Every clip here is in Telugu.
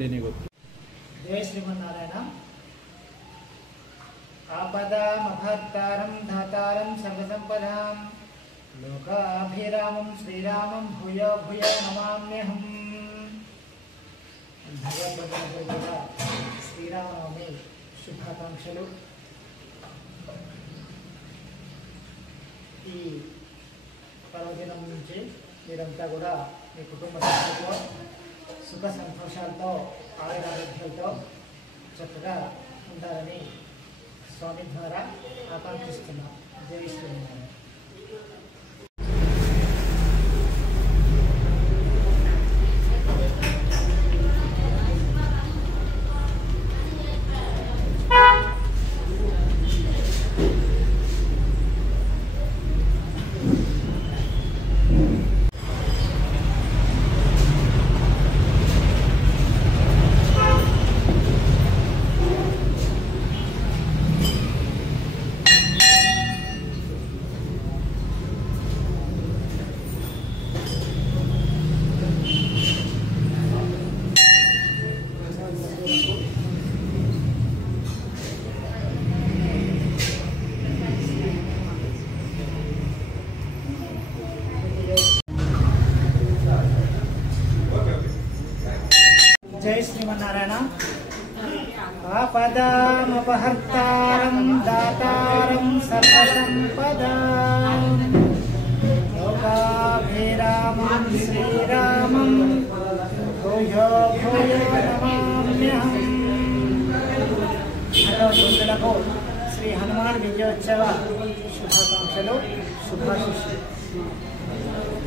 जय श्रीमन्नारायण। आपदामभर्तारं धातारं सर्वसंपदां लोकाभिरामं श्रीरामं भूय भूय नमाम्यहम्। भगवद्गीता శ్రీరామనవమి శుభాకాంక్షలు। ఈ పర్వదినం నుంచి మీరంతా కూడా మీ కుటుంబ సభ్యులతో సుఖ సంతోషాలతో ఆయురారోగ్యాలతో చక్కగా ఉంటారని స్వామి ద్వారా ఆకాంక్షిస్తున్నాం। జై శ్రీరామ్। जय श्रीमन्नारायण। आपदामपहर्तारं दातारं सर्वसंपदां लोकाभिरामं श्रीरामं भूयो भूयो नमाम्यहम्। హనుమంతులకు శ్రీ హనుమాన్ విజయోత్సవ శుభాకాంక్షలు, శుభాశిస్సులు।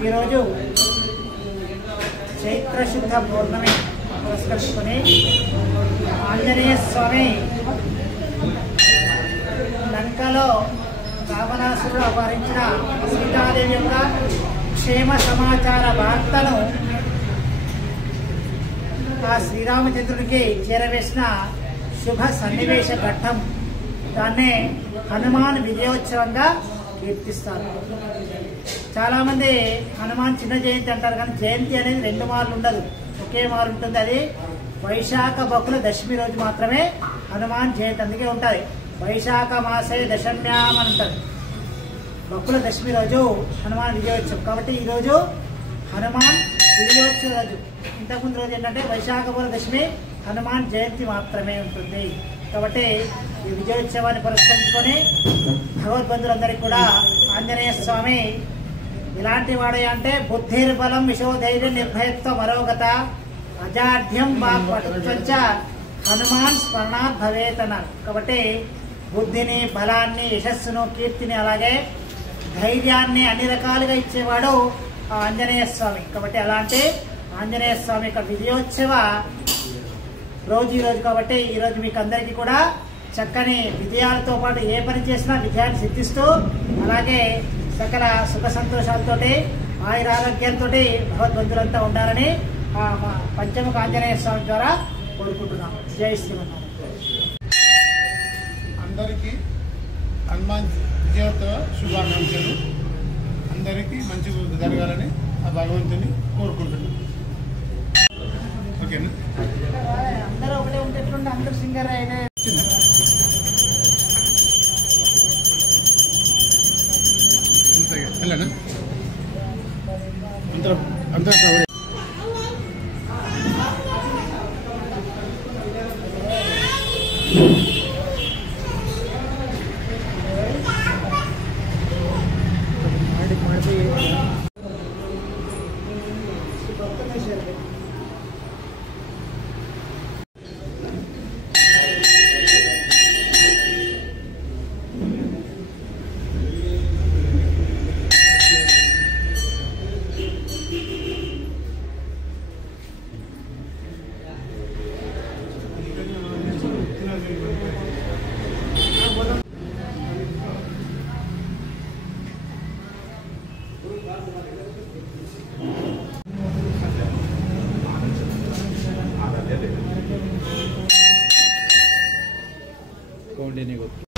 ఈరోజు చైత్ర శుద్ధ పౌర్ణమి పురస్కరించుకొని ఆంజనేయ స్వామి లంకలో రావణాసురుడు అపహరించిన సీతాదేవి యొక్క క్షేమ సమాచార వార్తను ఆ శ్రీరామచంద్రుడికి చేరవేసిన శుభ సన్నివేశ ఘట్టం, దాన్నే హనుమాన్ విజయోత్సవంగా కీర్తిస్తారు। చాలామంది హనుమాన్ చిన్న జయంతి అంటారు, కానీ జయంతి అనేది 2 మార్లు ఉండదు, ఒకే మారు ఉంటుంది। అది వైశాఖ బహుళ దశమి రోజు మాత్రమే హనుమాన్ జయంతి, అందుకే ఉంటుంది వైశాఖ మాసే దశమ్యాం అని ఉంటుంది। బహుళ దశమి రోజు హనుమాన్ విజయోత్సవం, కాబట్టి ఈరోజు హనుమాన్ విజయోత్సవ రోజు। ఇంతకుముందు రోజు ఏంటంటే వైశాఖ బహుళ దశమి హనుమాన్ జయంతి మాత్రమే ఉంటుంది। కాబట్టి ఈ విజయోత్సవాన్ని పురస్కరించుకొని భగవద్బంధులందరికీ కూడా ఆంజనేయ స్వామి ఇలాంటి వాడే అంటే బుద్ధిర్బలం విశోధైర్య నిర్భయత్వ మరోగత అజాఢ్యం వాక్పటుత్వంచ హనుమాన్ స్మరణాత్ భవేత్ అన్నారు। కాబట్టి బుద్ధిని, బలాన్ని, యశస్సును, కీర్తిని, అలాగే ధైర్యాన్ని అన్ని రకాలుగా ఇచ్చేవాడు ఆంజనేయ స్వామి। కాబట్టి అలాంటి ఆంజనేయ స్వామి యొక్క విజయోత్సవ రోజు ఈరోజు, కాబట్టి ఈరోజు మీకు అందరికీ కూడా చక్కని విజయాలతో పాటు ఏ పని చేసినా విజయాన్ని సిద్ధిస్తూ, అలాగే సకల సుఖ సంతోషాలతో ఆయురారోగ్యంతో భగవద్బంధులంతా ఉండాలని పంచముఖ ఆంజనేయ స్వామి ద్వారా కోరుకుంటున్నాం। జై శ్రీమన్నారాయణ। అందరికీ హనుమాన్ విజయోత్సవ శుభాకాంక్షలు। అందరికీ మంచి జరగాలని ఆ భగవంతుని కోరుకుంటున్నాం। ఓకేనా? అందరూ ఒకటే ఉండేటువంటి అందరు సింగర్ అయినా అందరూ कौन लेने को